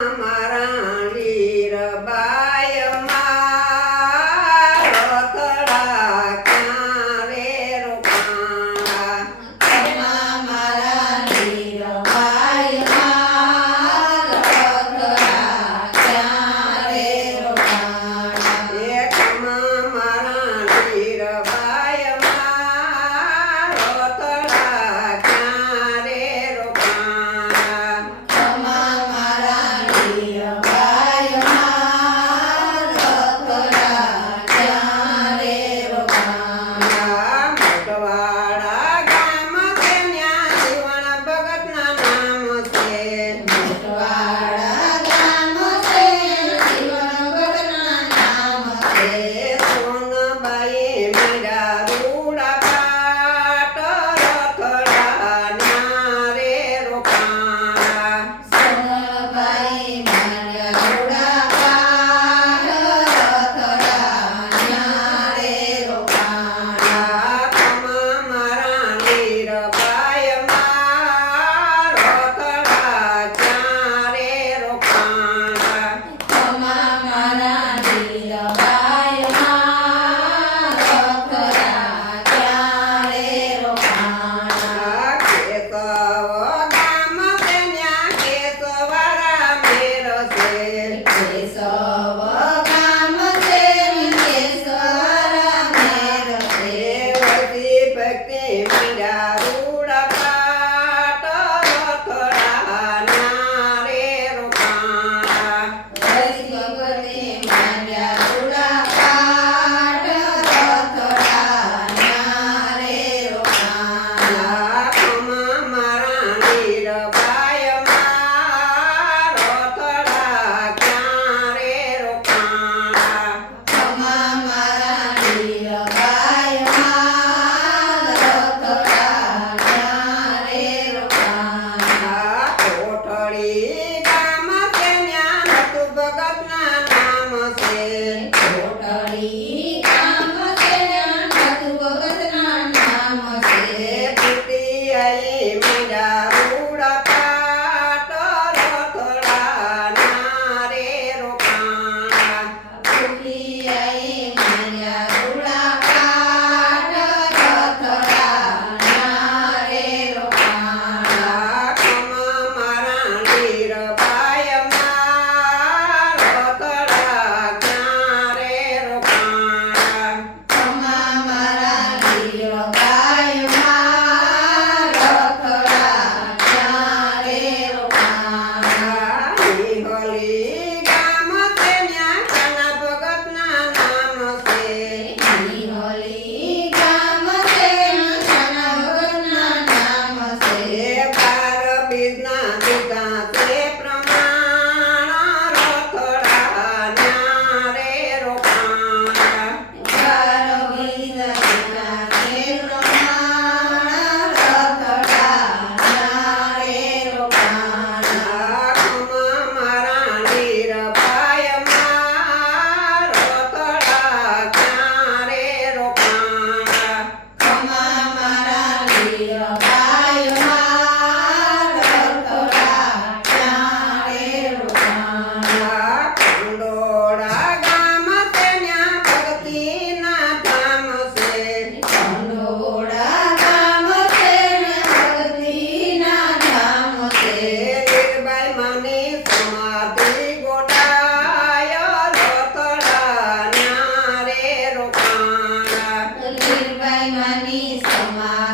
મારા Amen. Isso, mas...